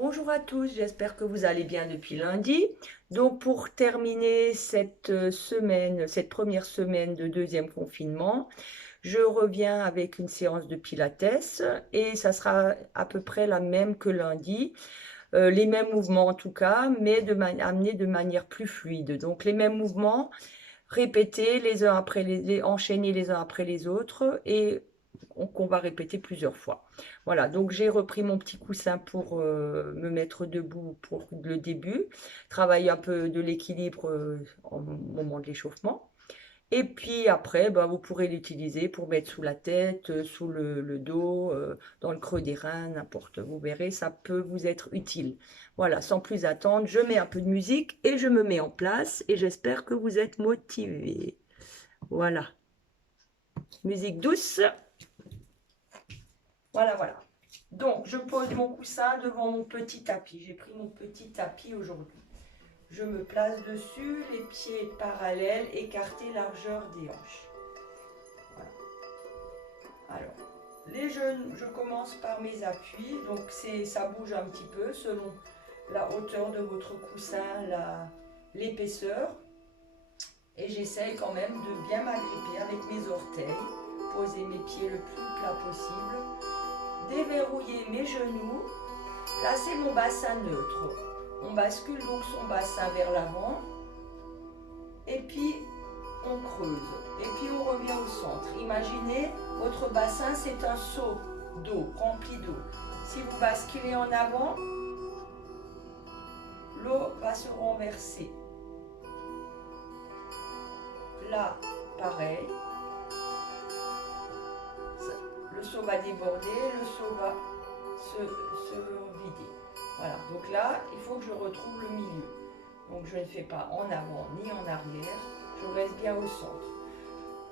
Bonjour à tous, j'espère que vous allez bien depuis lundi. Donc pour terminer cette semaine, cette première semaine de deuxième confinement, je reviens avec une séance de Pilates et ça sera à peu près la même que lundi. Les mêmes mouvements en tout cas, mais amenés de manière plus fluide. Donc les mêmes mouvements répéter les uns après enchaîner les uns après les autres et qu'on va répéter plusieurs fois. Voilà, donc j'ai repris mon petit coussin pour me mettre debout pour le début, travailler un peu de l'équilibre au moment de l'échauffement. Et puis après, bah, vous pourrez l'utiliser pour mettre sous la tête, sous le dos, dans le creux des reins, n'importe. Vous verrez, ça peut vous être utile. Voilà, sans plus attendre, je mets un peu de musique et je me mets en place et j'espère que vous êtes motivés. Voilà, musique douce. Voilà, voilà. Donc, je pose mon coussin devant mon petit tapis. J'ai pris mon petit tapis aujourd'hui. Je me place dessus, les pieds parallèles, écartés largeur des hanches. Alors, les genoux, je commence par mes appuis. Donc, ça bouge un petit peu selon la hauteur de votre coussin, l'épaisseur. Et j'essaye quand même de bien m'agripper avec mes orteils, poser mes pieds le plus plat possible, déverrouiller mes genoux, placer mon bassin neutre. On bascule donc son bassin vers l'avant et puis on creuse et puis on revient au centre. Imaginez, votre bassin c'est un seau d'eau, rempli d'eau. Si vous basculez en avant, l'eau va se renverser. Là, pareil. Le seau va déborder, le seau va se vider. Voilà, donc là, il faut que je retrouve le milieu. Donc je ne fais pas en avant ni en arrière, je reste bien au centre.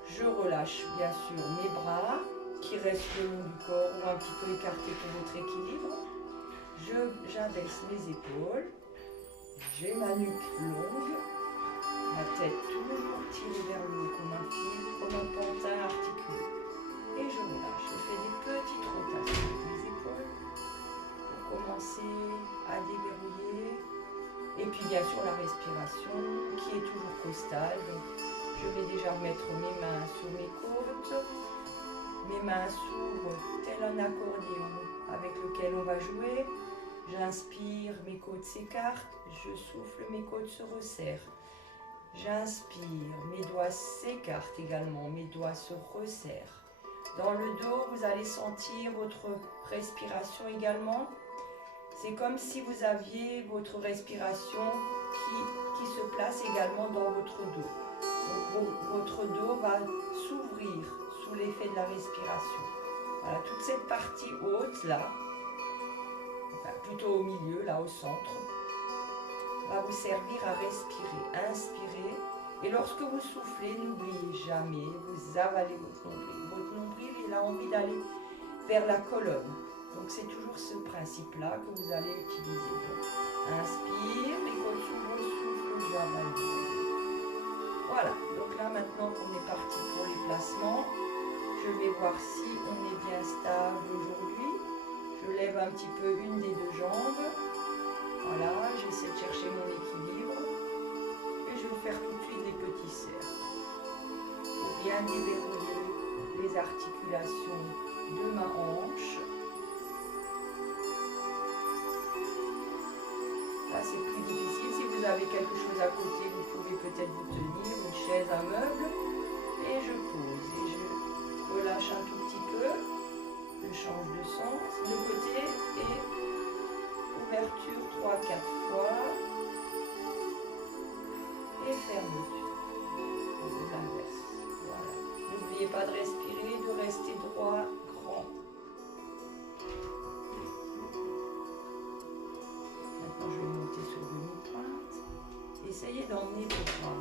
Je relâche bien sûr mes bras qui restent le long du corps ou un petit peu écartés pour votre équilibre. J'abaisse mes épaules, j'ai ma nuque longue, ma tête toujours tirée vers le haut comme un fil, comme un pantin articulé. Et je relâche, je fais des petites rotations avec mes épaules pour commencer à déverrouiller. Et puis bien sûr la respiration qui est toujours costale. Donc je vais déjà mettre mes mains sur mes côtes. Mes mains s'ouvrent tel un accordéon avec lequel on va jouer. J'inspire, mes côtes s'écartent. Je souffle, mes côtes se resserrent. J'inspire, mes doigts s'écartent également, mes doigts se resserrent. Dans le dos, vous allez sentir votre respiration également. C'est comme si vous aviez votre respiration qui se place également dans votre dos. Donc, votre dos va s'ouvrir sous l'effet de la respiration. Voilà, toute cette partie haute là, enfin, plutôt au milieu, là au centre, va vous servir à respirer. Inspirez. Et lorsque vous soufflez, n'oubliez jamais, vous avalez votre nombril. Votre nombril, il a envie d'aller vers la colonne. Donc c'est toujours ce principe-là que vous allez utiliser. Donc, inspire, les côtes s'ouvrent, souffle, j'avale. Voilà, donc là maintenant qu'on est parti pour les placements, je vais voir si on est bien stable aujourd'hui. Je lève un petit peu une des deux jambes. Voilà, j'essaie de chercher mon équilibre. Et je vais faire tout de suite des petits cercles. Pour bien déverrouiller les articulations de ma hanche. Là, c'est plus difficile. Si vous avez quelque chose à côté, vous pouvez peut-être vous tenir, une chaise, un meuble. Et je pose. Et je relâche un tout petit peu. Je change de sens. De côté et ouverture 3-4 fois. Et fermeture. L'inverse. Voilà. N'oubliez pas de respirer, de rester droit, grand. Maintenant, je vais monter sur demi-pointe. Essayez d'emmener vos bras.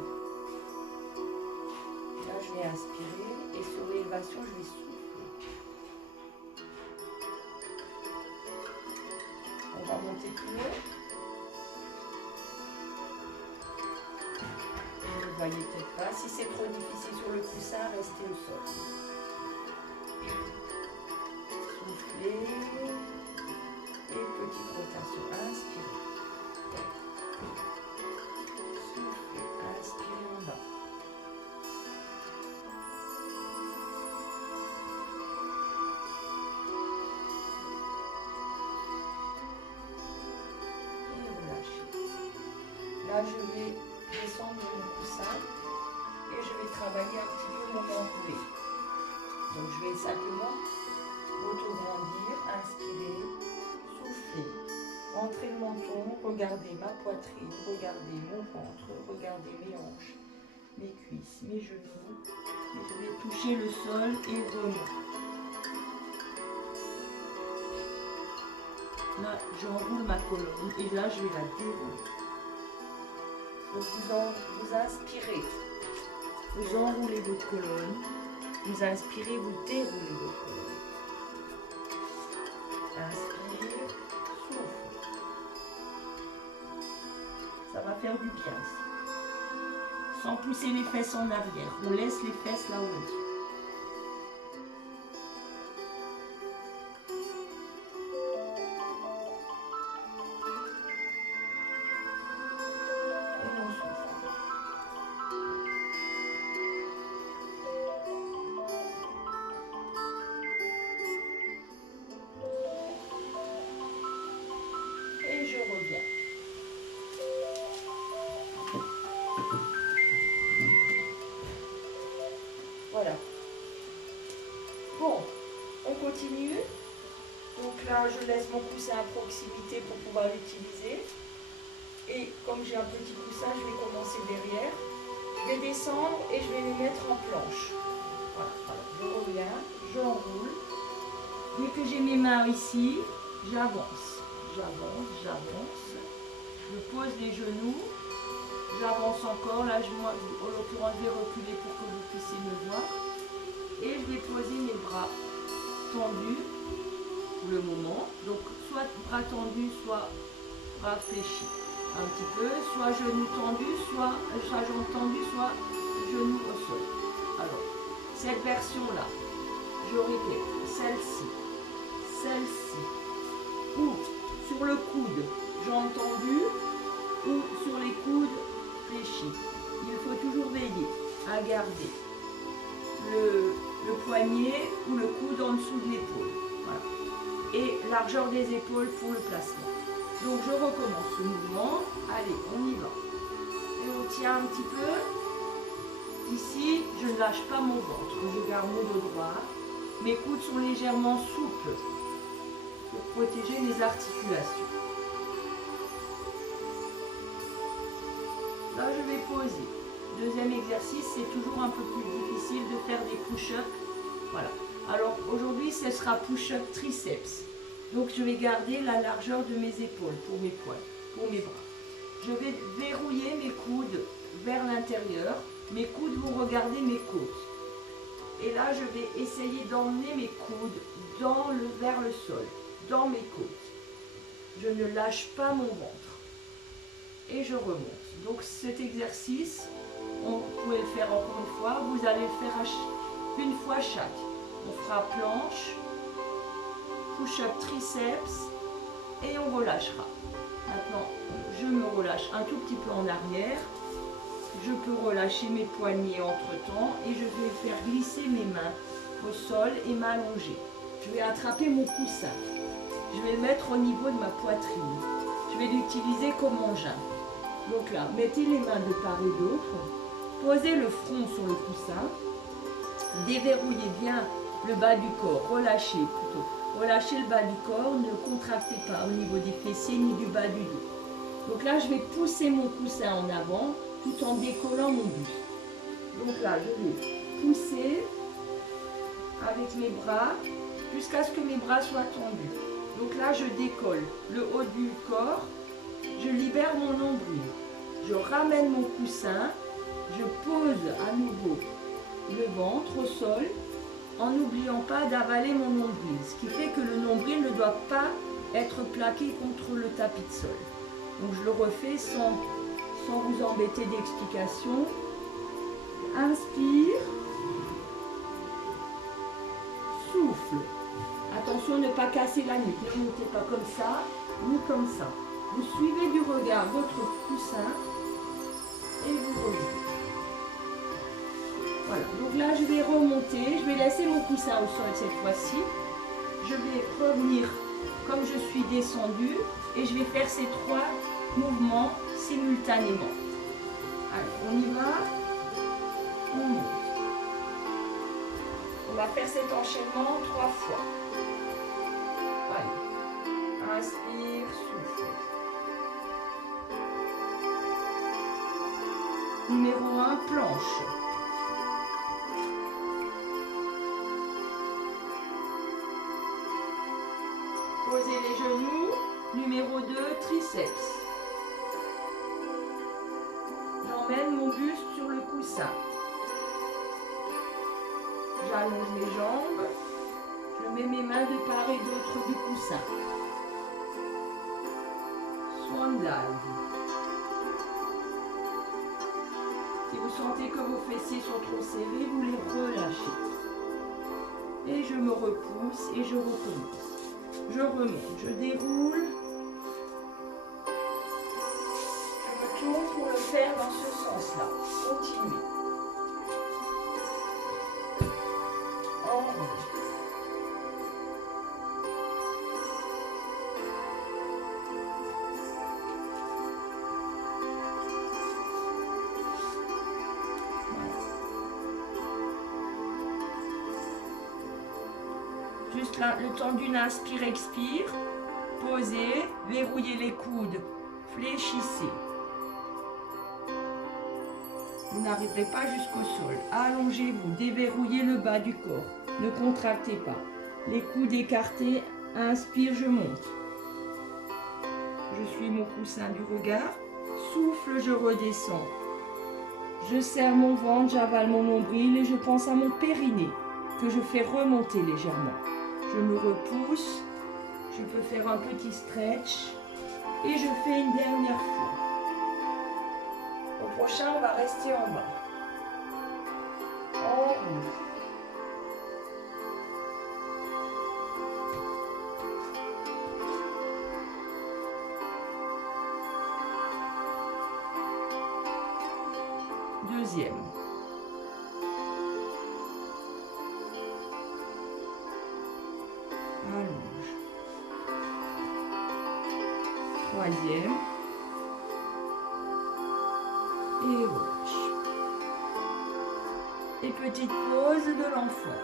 Là, je vais inspirer et sur l'élévation, je vais souffler. On va monter plus haut. Vous ne voyez peut-être pas. Si c'est trop difficile sur le coussin, restez au sol. Soufflez. Et petite rotation. Là, je vais descendre mon coussin et je vais travailler un petit peu mon enroulé. Donc, je vais simplement auto-grandir, inspirer, souffler. Entrez le menton, regardez ma poitrine, regardez mon ventre, regardez mes hanches, mes cuisses, mes genoux. Et je vais toucher le sol et remonter. Là, j'enroule ma colonne et là, je vais la dérouler. Donc, vous inspirez, vous enroulez votre colonne, vous inspirez, vous déroulez votre colonne. Inspire, souffle. Ça va faire du bien. Sans pousser les fesses en arrière, on laisse les fesses là où elles sont. Et je reviens. Voilà. Bon, on continue. Donc là, je laisse mon coussin à proximité pour pouvoir l'utiliser. Et comme j'ai un petit coussin, je vais commencer derrière. Je vais descendre et je vais les mettre en planche. Voilà, voilà. Je reviens, j'enroule. Dès que j'ai mes mains ici, j'avance. J'avance, j'avance. Je pose les genoux. J'avance encore. Là, en l'occurrence, je vais reculer pour que vous puissiez me voir. Et je vais poser mes bras tendus pour le moment. Donc, soit bras tendus, soit bras fléchis. Un petit peu, soit genoux tendus, soit jambes tendues, soit genoux au sol. Alors, cette version-là, je répète, celle-ci, ou sur le coude, jambes tendues, ou sur les coudes fléchis. Il faut toujours veiller à garder le poignet ou le coude en dessous de l'épaule. Voilà. Et largeur des épaules pour le placement. Donc je recommence ce mouvement. Allez, on y va. Et on tient un petit peu. Ici, je ne lâche pas mon ventre. Je garde mon dos droit. Mes coudes sont légèrement souples pour protéger les articulations. Là, je vais poser. Deuxième exercice, c'est toujours un peu plus difficile de faire des push-ups. Voilà. Alors aujourd'hui, ce sera push-up triceps. Donc je vais garder la largeur de mes épaules pour mes poings, pour mes bras. Je vais verrouiller mes coudes vers l'intérieur. Mes coudes vont regarder mes côtes. Et là, je vais essayer d'emmener mes coudes vers le sol, dans mes côtes. Je ne lâche pas mon ventre. Et je remonte. Donc cet exercice, vous pouvez le faire encore une fois. Vous allez le faire une fois chaque. On fera planche, push-up triceps et on relâchera. Maintenant, je me relâche un tout petit peu en arrière. Je peux relâcher mes poignets entre temps et je vais faire glisser mes mains au sol et m'allonger. Je vais attraper mon coussin. Je vais le mettre au niveau de ma poitrine. Je vais l'utiliser comme engin. Donc là, mettez les mains de part et d'autre. Posez le front sur le coussin. Déverrouillez bien le bas du corps. Relâchez plutôt. Relâchez le bas du corps. Ne contractez pas au niveau des fessiers ni du bas du dos. Donc là, je vais pousser mon coussin en avant tout en décollant mon buste. Donc là, je vais pousser avec mes bras jusqu'à ce que mes bras soient tendus. Donc là, je décolle le haut du corps. Je libère mon nombril. Je ramène mon coussin. Je pose à nouveau le ventre au sol en n'oubliant pas d'avaler mon nombril. Ce qui fait que le nombril ne doit pas être plaqué contre le tapis de sol. Donc je le refais sans vous embêter d'explication. Inspire. Souffle. Attention à ne pas casser la nuque. Ne montez pas comme ça, ni comme ça. Vous suivez du regard votre coussin et vous revenez. Voilà, donc là je vais remonter, je vais laisser mon coussin au sol cette fois-ci. Je vais revenir comme je suis descendue et je vais faire ces 3 mouvements simultanément. Alors, on y va. On monte. On va faire cet enchaînement 3 fois. Allez. Inspire, souffle. Numéro 1, planche. Posez les genoux. Numéro 2, triceps. J'emmène mon buste sur le coussin. J'allonge mes jambes. Je mets mes mains de part et d'autre du coussin. Swan dive. Si vous sentez que vos fessiers sont trop serrés, vous les relâchez. Et je me repousse et je recommence. Je remonte, je déroule. Je me tourne pour le faire dans ce sens-là. Continuez. Enroule. Juste là, le temps d'une inspire-expire. Posez, verrouillez les coudes, fléchissez. Vous n'arriverez pas jusqu'au sol. Allongez-vous, déverrouillez le bas du corps. Ne contractez pas. Les coudes écartés, inspire, je monte. Je suis mon coussin du regard. Souffle, je redescends. Je serre mon ventre, j'avale mon nombril et je pense à mon périnée que je fais remonter légèrement. Je me repousse, je peux faire un petit stretch et je fais une dernière fois. Au prochain, on va rester en bas. En rouge. Deuxième. Allonge. Troisième. Et relâche. Et petite pause de l'enfant.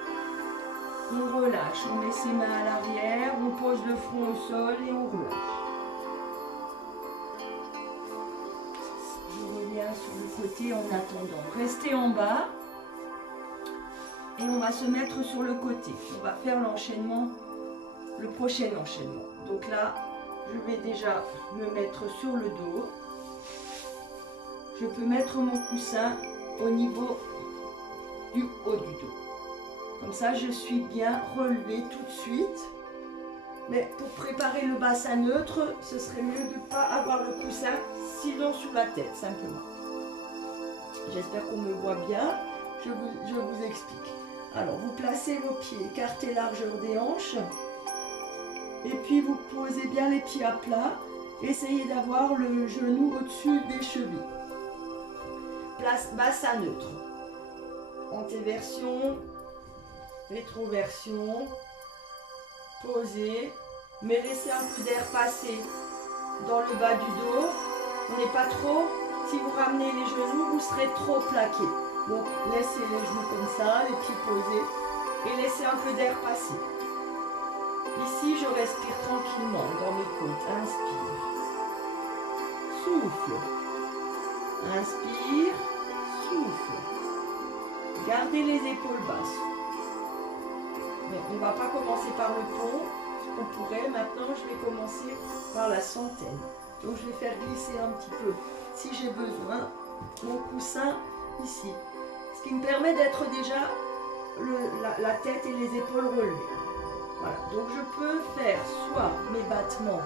On relâche, on met ses mains à l'arrière, on pose le front au sol et on relâche. Je reviens sur le côté en attendant. Restez en bas. Et on va se mettre sur le côté. On va faire l'enchaînement, le prochain enchaînement. Donc là, je vais déjà me mettre sur le dos. Je peux mettre mon coussin au niveau du haut du dos. Comme ça, je suis bien relevée tout de suite. Mais pour préparer le bassin neutre, ce serait mieux de ne pas avoir le coussin sinon sous la tête, simplement. J'espère qu'on me voit bien. Je vous explique. Alors, vous placez vos pieds, écartez largeur des hanches. Et puis, vous posez bien les pieds à plat. Essayez d'avoir le genou au-dessus des chevilles. Place bassin neutre. Antéversion, rétroversion. Posez. Mais laissez un peu d'air passer dans le bas du dos. On n'est pas trop. Si vous ramenez les genoux, vous serez trop plaqué. Donc, laissez les genoux comme ça, les pieds posés, et laissez un peu d'air passer. Ici, je respire tranquillement dans mes côtes. Inspire. Souffle. Inspire. Souffle. Gardez les épaules basses. Donc, on ne va pas commencer par le pont, ce qu'on pourrait. Maintenant, je vais commencer par la centaine. Donc, je vais faire glisser un petit peu, si j'ai besoin, mon coussin ici. Ce qui me permet d'être déjà la tête et les épaules relevées. Voilà, donc je peux faire soit mes battements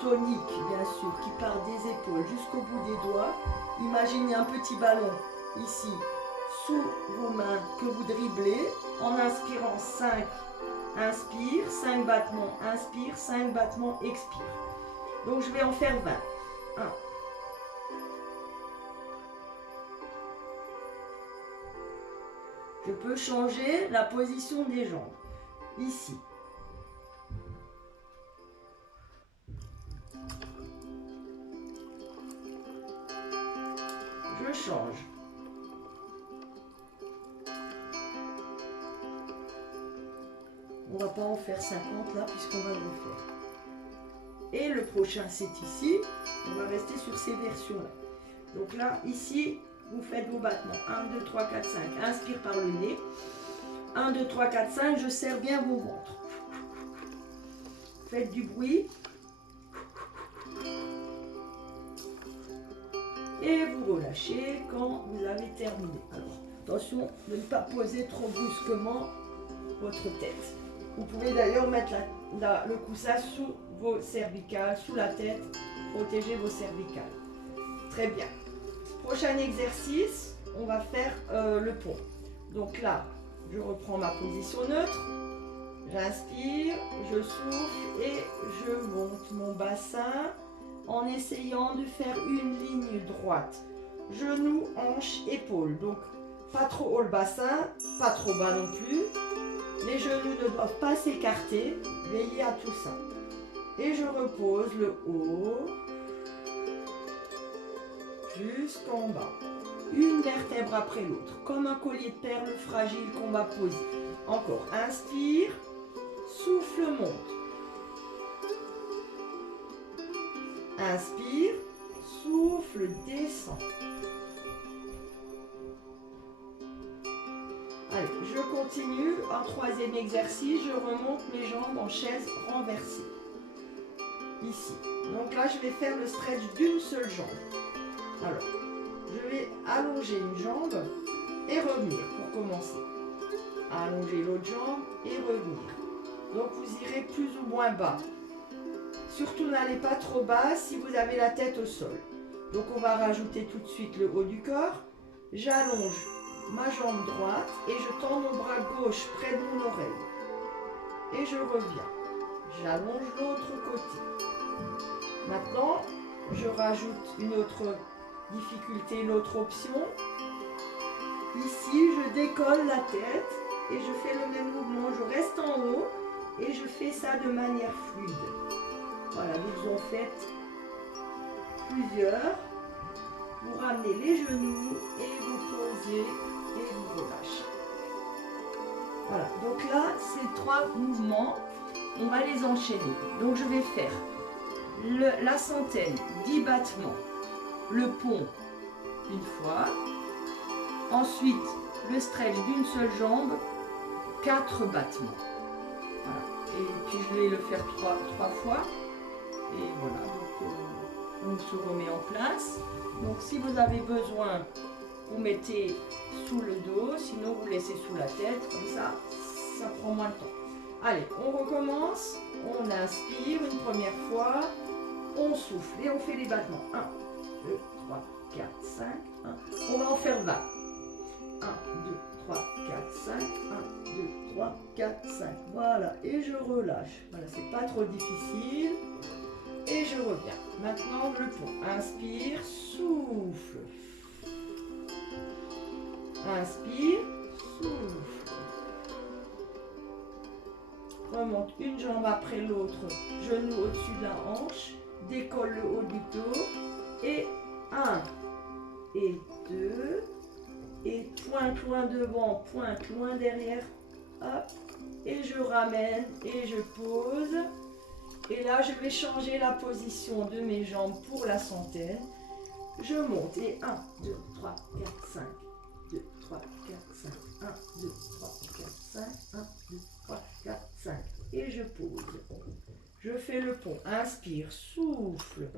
toniques, bien sûr, qui partent des épaules jusqu'au bout des doigts. Imaginez un petit ballon ici, sous vos mains, que vous dribblez, en inspirant 5, inspire, 5 battements, inspire, 5 battements, expire. Donc je vais en faire 20. 1. Je peux changer la position des jambes. Ici. change. On va pas en faire 50 là puisqu'on va le refaire. Et le prochain c'est ici. On va rester sur ces versions là. Donc là, ici, vous faites vos battements. 1, 2, 3, 4, 5. Inspire par le nez. 1, 2, 3, 4, 5. Je serre bien vos ventres. Faites du bruit. Et vous relâchez quand vous avez terminé. Alors, attention de ne pas poser trop brusquement votre tête. Vous pouvez d'ailleurs mettre le coussin sous vos cervicales, sous la tête, protéger vos cervicales. Très bien. Prochain exercice, on va faire le pont. Donc là, je reprends ma position neutre. J'inspire, je souffle et je monte mon bassin en essayant de faire une ligne droite. Genoux, hanches, épaules. Donc, pas trop haut le bassin, pas trop bas non plus. Les genoux ne doivent pas s'écarter. Veillez à tout ça. Et je repose le haut jusqu'en bas. Une vertèbre après l'autre, comme un collier de perles fragile qu'on va poser. Encore, inspire, souffle, monte. Inspire, souffle, descend. Allez, je continue. Un troisième exercice, je remonte mes jambes en chaise renversée. Ici. Donc là, je vais faire le stretch d'une seule jambe. Alors, je vais allonger une jambe et revenir pour commencer. Allonger l'autre jambe et revenir. Donc, vous irez plus ou moins bas. Surtout, n'allez pas trop bas si vous avez la tête au sol. Donc, on va rajouter tout de suite le haut du corps. J'allonge ma jambe droite et je tends mon bras gauche près de mon oreille. Et je reviens. J'allonge l'autre côté. Maintenant, je rajoute une autre difficulté, l'autre option. Ici, je décolle la tête et je fais le même mouvement. Je reste en haut et je fais ça de manière fluide. Voilà, vous en faites plusieurs. Vous ramenez les genoux et vous posez et vous relâchez. Voilà, donc là, ces trois mouvements, on va les enchaîner. Donc je vais faire la centaine, 10 battements, le pont une fois, ensuite le stretch d'une seule jambe, 4 battements. Voilà. Et puis je vais le faire trois fois. Et voilà, donc on se remet en place. Donc si vous avez besoin, vous mettez sous le dos, sinon vous laissez sous la tête, comme ça, ça prend moins de temps. Allez, on recommence, on inspire une première fois, on souffle et on fait les battements. 1, 2, 3, 4, 5, 1. On va en faire 20. 1, 2, 3, 4, 5, 1, 2, 3, 4, 5. Voilà, et je relâche. Voilà, c'est pas trop difficile. Et je reviens. Maintenant, le pont. Inspire, souffle. Inspire, souffle. Remonte une jambe après l'autre, genou au-dessus de la hanche. Décolle le haut du dos. Et 1, et 2, et pointe loin devant, pointe loin derrière. Hop. Et je ramène, et je pose. Et là, je vais changer la position de mes jambes pour la centaine. Je monte et 1, 2, 3, 4, 5. 2, 3, 4, 5. 1, 2, 3, 4, 5. 1, 2, 3, 4, 5. Et je pose. Je fais le pont. Inspire, souffle.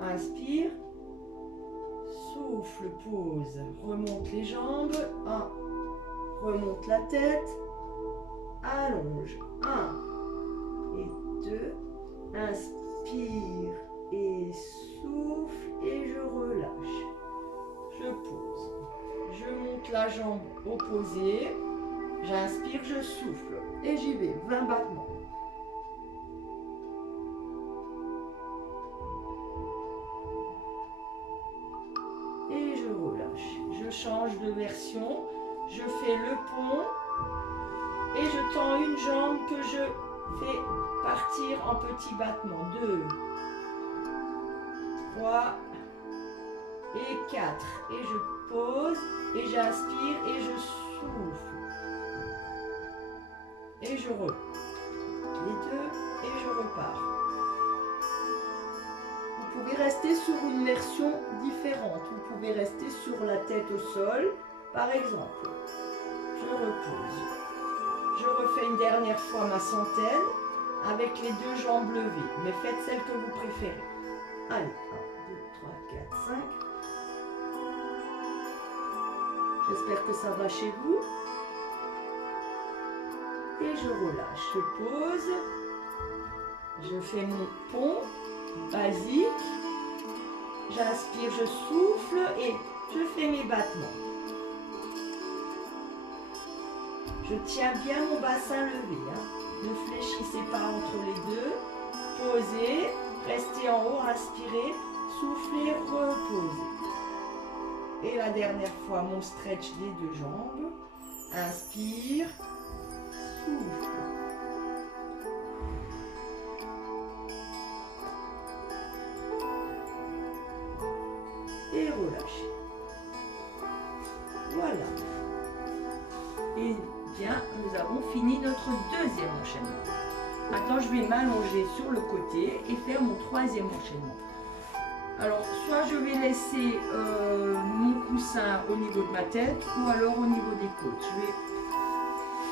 Inspire. Souffle, pose. Remonte les jambes. 1. Remonte la tête. Allonge. 1 et 2. Inspire et souffle et je relâche. Je pose. Je monte la jambe opposée. J'inspire, je souffle. Et j'y vais. 20 battements. Et je relâche. Je change de version. Je fais le pont. Et je tends une jambe que je fais partir en petits battements. 2, 3, et 4. Et je pose, et j'inspire, et je souffle. Et je repars. Les 2, et je repars. Vous pouvez rester sur une version différente. Vous pouvez rester sur la tête au sol, par exemple. Je repose. Je refais une dernière fois ma centaine avec les 2 jambes levées. Mais faites celle que vous préférez. Allez, 1, 2, 3, 4, 5. J'espère que ça va chez vous. Et je relâche. Je pose. Je fais mon pont basique. J'inspire, je souffle et je fais mes battements. Je tiens bien mon bassin levé. Ne fléchissez pas entre les 2. Posez, restez en haut, inspirez, soufflez, reposez. Et la dernière fois, mon stretch des 2 jambes. Inspire, souffle. Et relâchez. Voilà. Et bien, nous avons fini notre 2e enchaînement. Maintenant, je vais m'allonger sur le côté et faire mon 3e enchaînement. Alors, soit je vais laisser mon coussin au niveau de ma tête ou alors au niveau des côtes. Je vais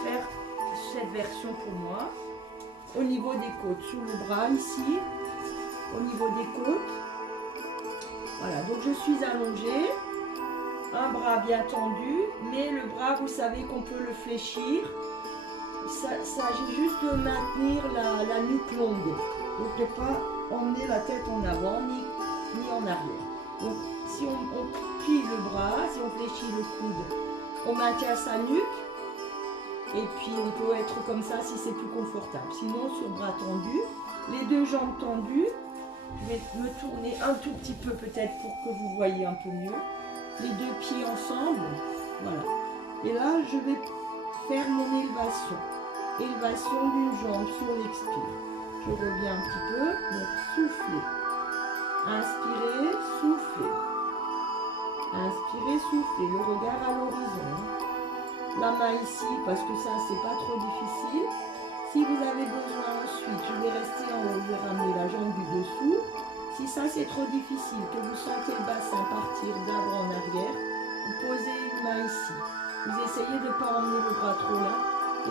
faire cette version pour moi. Au niveau des côtes, sous le bras ici, au niveau des côtes. Voilà, donc je suis allongée, un bras bien tendu, mais le bras, vous savez qu'on peut le fléchir. Il s'agit juste de maintenir la nuque longue. Donc ne pas emmener la tête en avant ni en arrière. Donc si on plie le bras, si on fléchit le coude, on maintient sa nuque. Et puis on peut être comme ça si c'est plus confortable. Sinon sur bras tendu, les 2 jambes tendues. Je vais me tourner un tout petit peu peut-être pour que vous voyez un peu mieux. Les 2 pieds ensemble. Voilà. Et là, je vais faire mon élévation. Élévation d'une jambe sur l'expire. Je reviens un petit peu. Donc, soufflez. Inspirez, soufflez. Inspirez, soufflez. Le regard à l'horizon. La main ici, parce que ça, c'est pas trop difficile. Si vous avez besoin ensuite, je vais rester en haut, je vais ramener la jambe du dessous. Si ça c'est trop difficile, que vous sentez le bassin partir d'avant en arrière, vous posez une main ici. Vous essayez de ne pas emmener le bras trop là.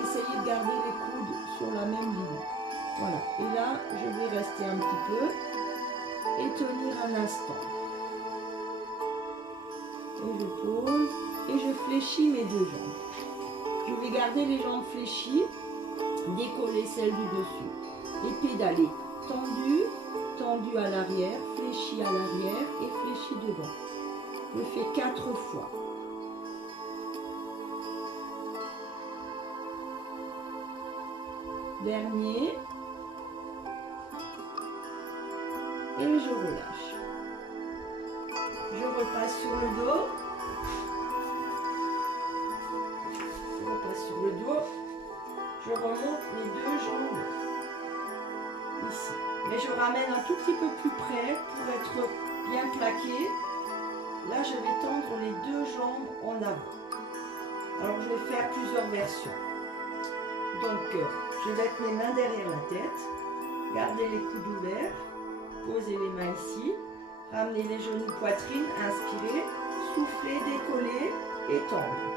Essayez de garder les coudes sur la même ligne. Voilà. Et là, je vais rester un petit peu et tenir un instant. Et je pose et je fléchis mes 2 jambes. Je vais garder les jambes fléchies. Décoller celle du dessus et pédaler tendu, tendu à l'arrière, fléchi à l'arrière et fléchi devant. Je fais 4 fois. Dernier. Et je relâche. Je repasse sur le dos. Je repasse sur le dos. Je remonte les 2 jambes ici. Mais je ramène un tout petit peu plus près pour être bien plaqué. Là, je vais tendre les 2 jambes en avant. Alors, je vais faire plusieurs versions. Donc, je vais mettre mes mains derrière la tête. Gardez les coudes ouverts. Posez les mains ici. Ramenez les genoux poitrine. Inspirez. Soufflez, décollez et tendre.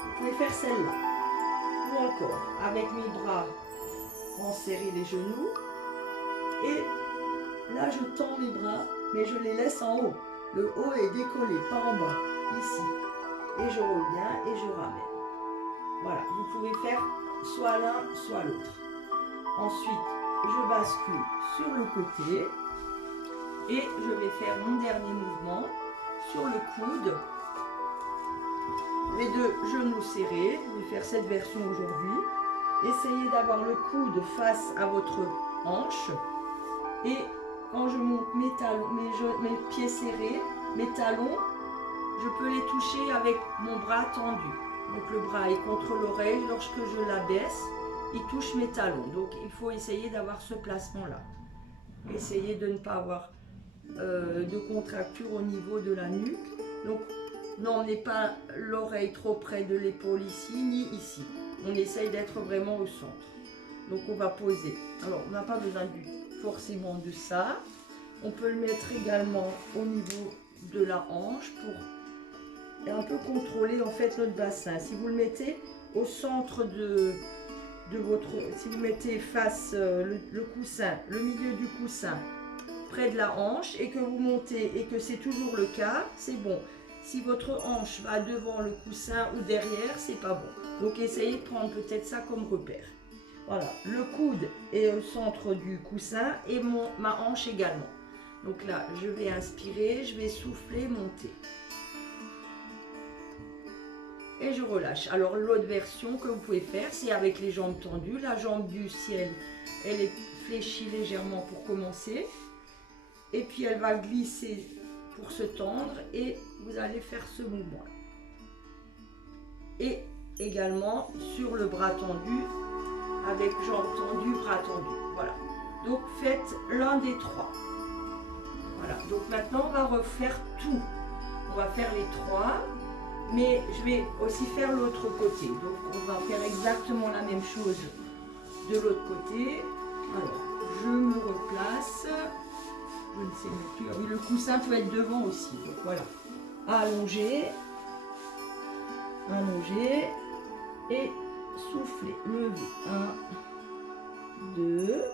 Vous pouvez faire celle-là. Ou encore, avec mes bras, enserrer les genoux. Et là, je tends les bras, mais je les laisse en haut. Le haut est décollé, pas en bas, ici. Et je reviens et je ramène. Voilà, vous pouvez faire soit l'un, soit l'autre. Ensuite, je bascule sur le côté. Et je vais faire mon dernier mouvement sur le coude. Les 2 genoux serrés, je vais faire cette version aujourd'hui. Essayez d'avoir le coude face à votre hanche. Et quand je monte mes talons, mes pieds serrés, mes talons, je peux les toucher avec mon bras tendu. Donc le bras est contre l'oreille, lorsque je l'abaisse, il touche mes talons. Donc il faut essayer d'avoir ce placement-là. Essayez de ne pas avoir de contracture au niveau de la nuque. Donc n'emmenez pas l'oreille trop près de l'épaule ici ni ici. On essaye d'être vraiment au centre. Donc on va poser. Alors on n'a pas besoin forcément de ça. On peut le mettre également au niveau de la hanche pour un peu contrôler en fait notre bassin. Si vous le mettez au centre de votre, si vous mettez face le coussin, le milieu du coussin près de la hanche et que vous montez et que c'est toujours le cas, c'est bon. Si votre hanche va devant le coussin ou derrière, c'est pas bon. Donc essayez de prendre peut-être ça comme repère. Voilà, le coude est au centre du coussin et ma hanche également. Donc là, je vais inspirer, je vais souffler, monter. Et je relâche. Alors l'autre version que vous pouvez faire, c'est avec les jambes tendues. La jambe du ciel, elle est fléchie légèrement pour commencer. Et puis elle va glisser pour se tendre et vous allez faire ce mouvement. Et également sur le bras tendu, avec jambes tendues, bras tendus. Voilà. Donc faites l'un des trois. Voilà. Donc maintenant on va refaire tout. On va faire les trois. Mais je vais aussi faire l'autre côté. Donc on va faire exactement la même chose de l'autre côté. Alors, je me replace. Je ne sais même plus. Ah oui, le coussin peut être devant aussi. Donc voilà. Allongez. Allongez. Et soufflez. Levez. 1, 2.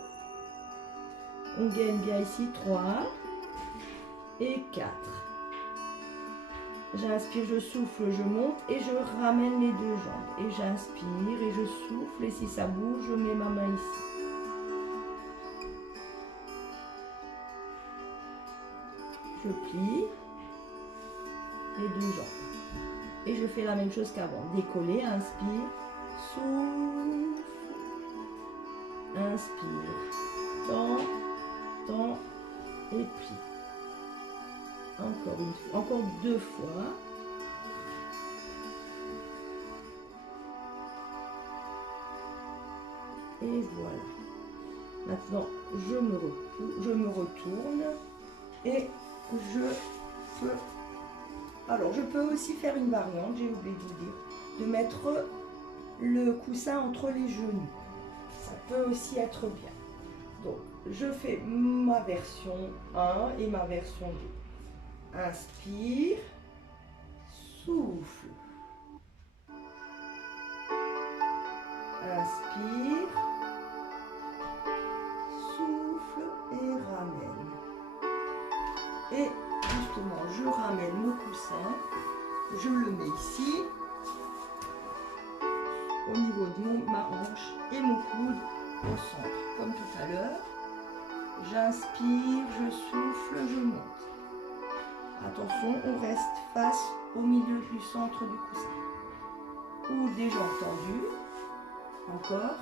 On gagne bien ici. 3. Et 4. J'inspire, je souffle, je monte et je ramène les deux jambes. Et j'inspire et je souffle. Et si ça bouge, je mets ma main ici. Je plie les deux jambes. Et je fais la même chose qu'avant. Décoller, inspire, souffle, inspire, tends, tends et plie. Encore une fois, encore 2 fois. Et voilà. Maintenant, je me retourne et je peux... Alors, je peux aussi faire une variante, j'ai oublié de vous dire, de mettre le coussin entre les genoux. Ça peut aussi être bien. Donc, je fais ma version 1 et ma version 2. Inspire, souffle, inspire, souffle et ramène. Et justement, je ramène mon coussin, je le mets ici, au niveau de ma hanche et mon coude au centre, comme tout à l'heure. J'inspire, je souffle, je monte. Attention, on reste face au milieu du centre du coussin. Ou des jambes tendues. Encore.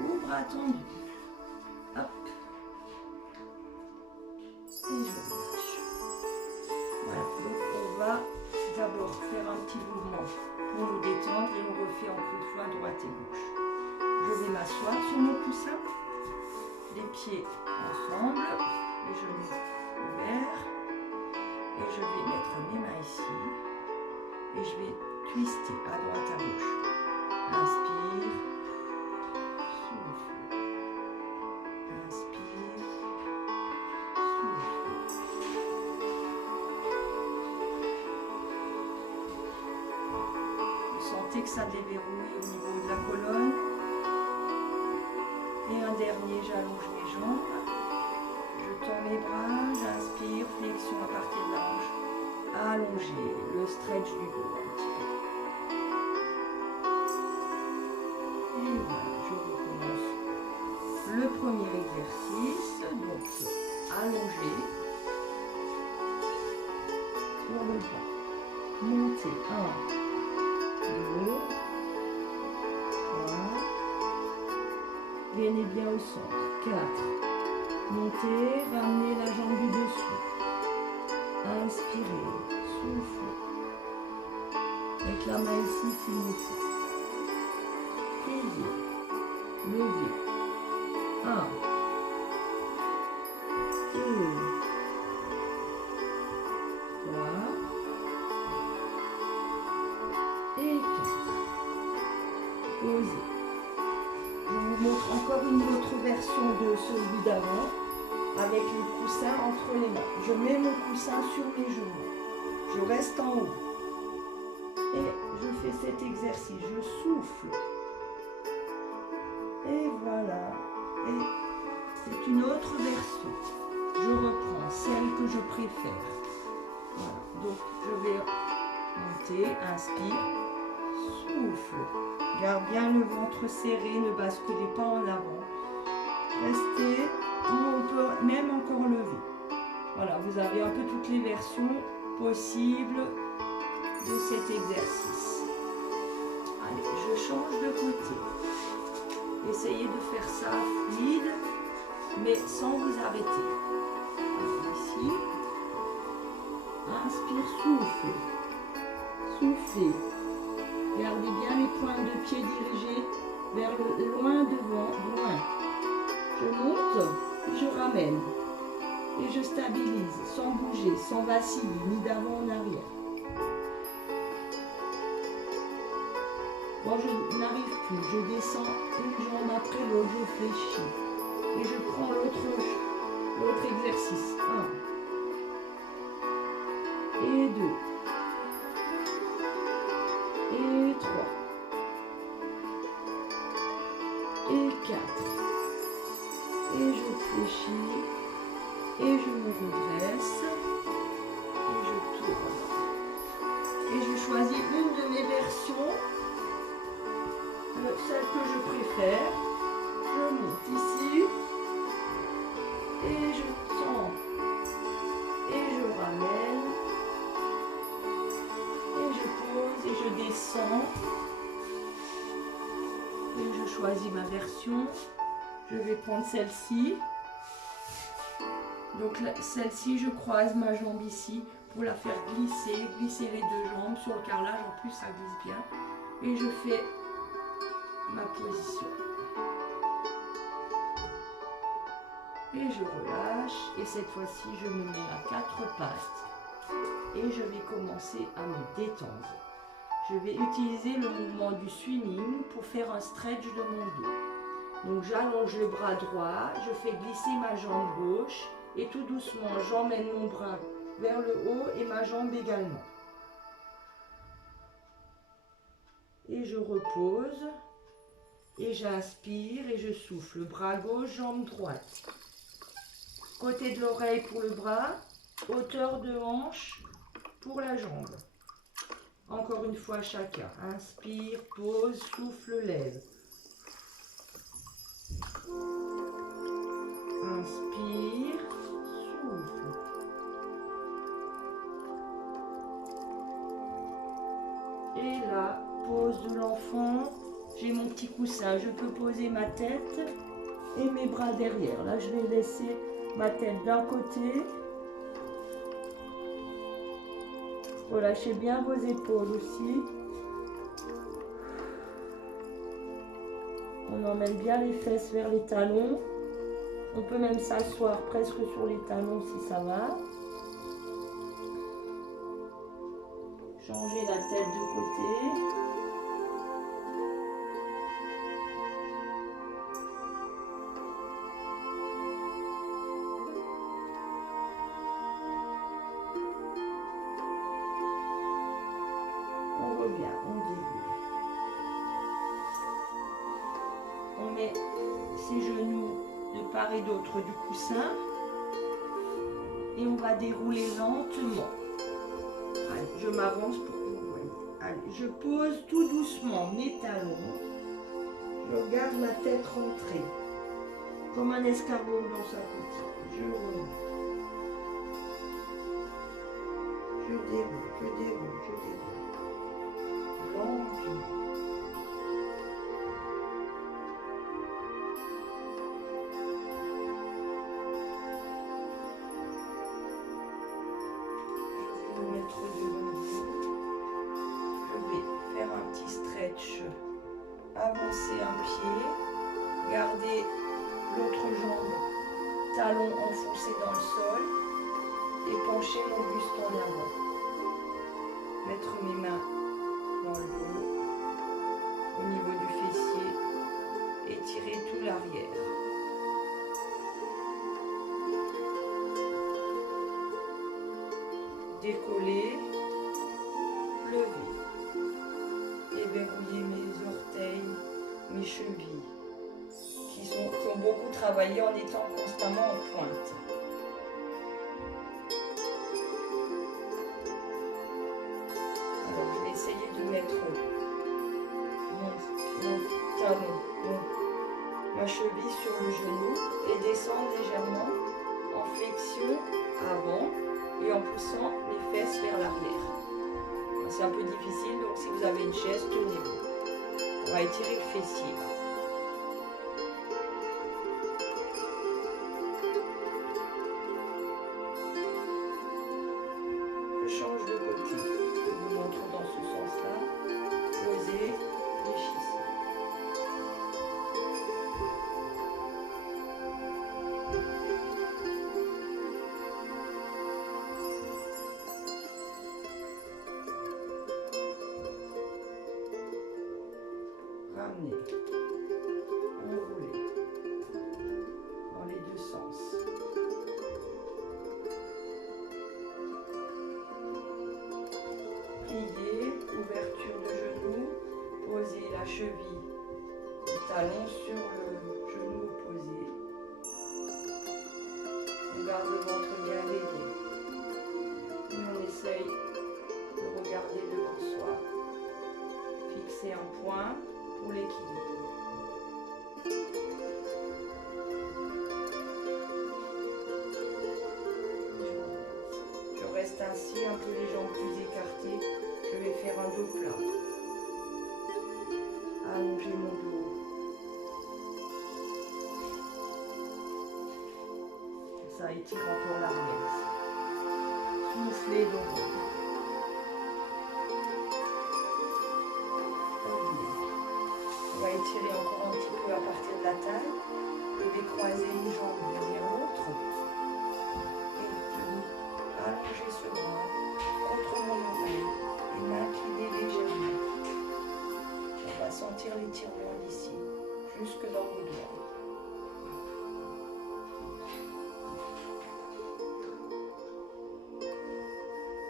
Ou bras tendus. Hop. Et je relâche. Voilà, donc on va d'abord faire un petit mouvement pour nous détendre et on refait encore une fois droite et gauche. Je vais m'asseoir sur mon coussin. Les pieds ensemble, les genoux ouverts et je vais mettre mes mains ici et je vais twister à droite à gauche. Inspire, souffle, inspire, souffle. Vous sentez que ça déverrouille au niveau de la colonne. Et un dernier, j'allonge mes jambes, je tends mes bras, j'inspire, flexion à partir de la hanche, allonger le stretch du dos un petit peu. Et voilà, je recommence le premier exercice, donc allonger sur le bras, monter 1, 2, 3, venez bien au centre. 4. Montez, ramenez la jambe du dessous. Inspirez, soufflez. Avec la main ici s'il vous faut. Pliez, levez. 1, poser. Je vous montre encore une autre version de celui d'avant, avec le coussin entre les mains. Je mets mon coussin sur mes genoux. Je reste en haut. Et je fais cet exercice. Je souffle. Et voilà. Et c'est une autre version. Je reprends celle que je préfère. Voilà. Donc je vais monter, inspire, souffle. Garde bien le ventre serré, ne basculez pas en avant. Restez ou on peut même encore lever. Voilà, vous avez un peu toutes les versions possibles de cet exercice. Allez, je change de côté. Essayez de faire ça fluide, mais sans vous arrêter. Alors, ici, inspire, souffle. Soufflez. Gardez bien les pointes de pied dirigées vers le loin devant, loin. Je monte, puis je ramène. Et je stabilise, sans bouger, sans vaciller, ni d'avant en arrière. Quand je n'arrive plus, je descends une jambe après l'autre, je fléchis. Et je prends l'autre exercice. 1. Et 2. Et 3. Et 4. Et je fléchis. Et je me redresse. Et je tourne. Et je choisis une de mes versions. Celle que je préfère. Je monte ici. Et je tends. Et je ramène. Et je pose et je descends. Et je choisis ma version. Je vais prendre celle-ci. Donc celle-ci, je croise ma jambe ici pour la faire glisser les deux jambes sur le carrelage. En plus, ça glisse bien. Et je fais ma position. Et je relâche. Et cette fois-ci, je me mets à 4 pattes. Et je vais commencer à me détendre. Je vais utiliser le mouvement du swimming pour faire un stretch de mon dos. Donc j'allonge le bras droit, je fais glisser ma jambe gauche et tout doucement j'emmène mon bras vers le haut et ma jambe également. Et je repose et j'inspire et je souffle. Bras gauche, jambe droite. Côté de l'oreille pour le bras, hauteur de hanche pour la jambe. Encore une fois chacun. Inspire, pose, souffle, lève. Inspire, souffle. Et là, pose de l'enfant. J'ai mon petit coussin. Je peux poser ma tête et mes bras derrière. Là, je vais laisser ma tête d'un côté. Relâchez bien vos épaules aussi. On emmène bien les fesses vers les talons. On peut même s'asseoir presque sur les talons si ça va. Changer la tête de côté. On revient, on déroule. On met ses genoux de part et d'autre du coussin et on va dérouler lentement. Allez, je m'avance pour que vous voyez. Allez, je pose tout doucement mes talons. Je regarde la tête rentrer comme un escargot dans sa coquille. Je remonte. Je déroule, je déroule, je déroule. Lentement. Avancer un pied, garder l'autre jambe, talon enfoncé dans le sol et pencher mon buste en avant. Mettre mes mains dans le dos, au niveau du fessier. décoller, lever et verrouiller mes orteils, mes chevilles qui ont beaucoup travaillé en étant constamment en pointe. Alors je vais essayer de mettre mon talon, ma cheville sur le genou et descendre légèrement en flexion avant et en poussant les fesses vers l'arrière. C'est un peu difficile, donc si vous avez une chaise, tenez-vous. On va étirer le fessier. Je change de côté. Je vous montre dans ce sens-là. Posez, fléchissez. Ramenez, enroulez dans les deux sens. Pliez, ouverture de genou, posez la cheville, le talon sur le genou opposé. On garde le ventre bien levé. Et on essaye de regarder devant soi. Fixer un point pour l'équilibre. Je reste ainsi, un peu les jambes plus écartées. Je vais faire un dos plat. Allonger mon dos. Ça étire encore l'arrière. Soufflez devant. On va étirer encore un petit peu à partir de la taille. Je vais croiser une jambe derrière l'autre. Et allonger ce bras contre mon oreille et m'incliner légèrement. On va sentir l'étirement d'ici, jusque dans vos doigts.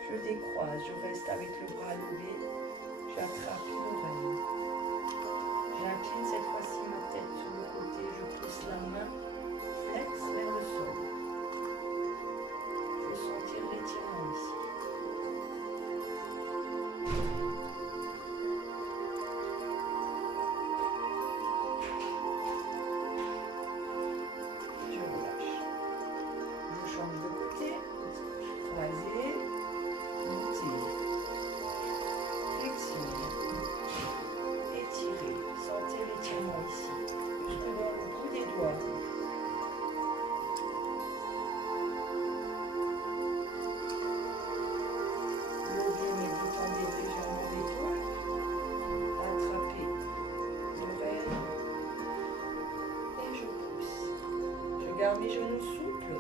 Je décroise, je reste avec le bras levé, j'attrape l'oreille. J'incline cette fois-ci ma tête sur le côté, je pousse la main, flex vers le sol. Je vais sentir l'étirement ici. Je relâche. Je change de côté, croiser, monter, flexion. Étirez, sentez l'étirement ici, jusque dans le bout des doigts. Levez, mais vous tendez légèrement l'épaule. Attrapez l'oreille et je pousse. Je garde mes genoux souples.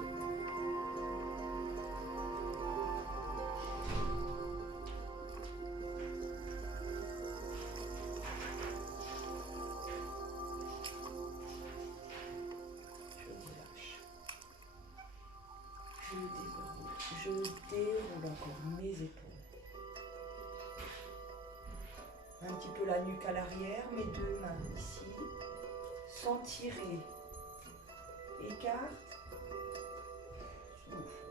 Je déroule encore mes épaules. Un petit peu la nuque à l'arrière, mes deux mains ici, sans tirer. Écarte, souffle.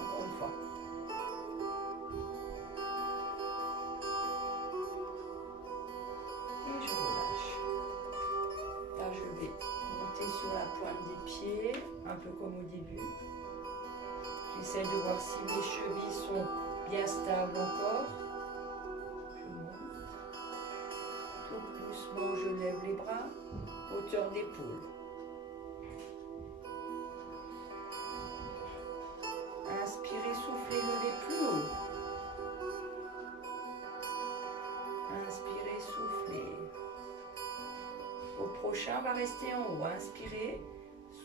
Encore une fois. Et je relâche. Là, je vais monter sur la pointe des pieds, un peu comme au début. J'essaie de voir si mes chevilles sont bien stables encore. Je monte. Tout doucement, je lève les bras, hauteur d'épaule. Inspirez, soufflez, levez plus haut. Inspirez, soufflez. Au prochain, va rester en haut. Inspirez,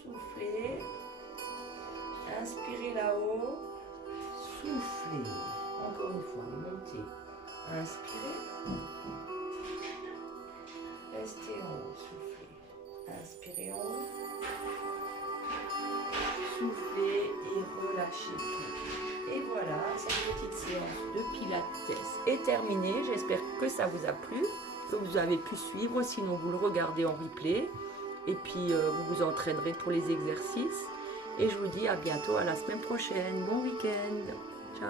soufflez. Inspirez là-haut. Soufflez. Encore une fois, montez. Inspirez. Restez en haut, soufflez. Inspirez en haut. Soufflez et relâchez tout. Et voilà, cette petite séance de Pilates est terminée. J'espère que ça vous a plu, que vous avez pu suivre. Sinon, vous le regardez en replay. Et puis, vous vous entraînerez pour les exercices. Et je vous dis à bientôt, à la semaine prochaine. Bon week-end. Ciao.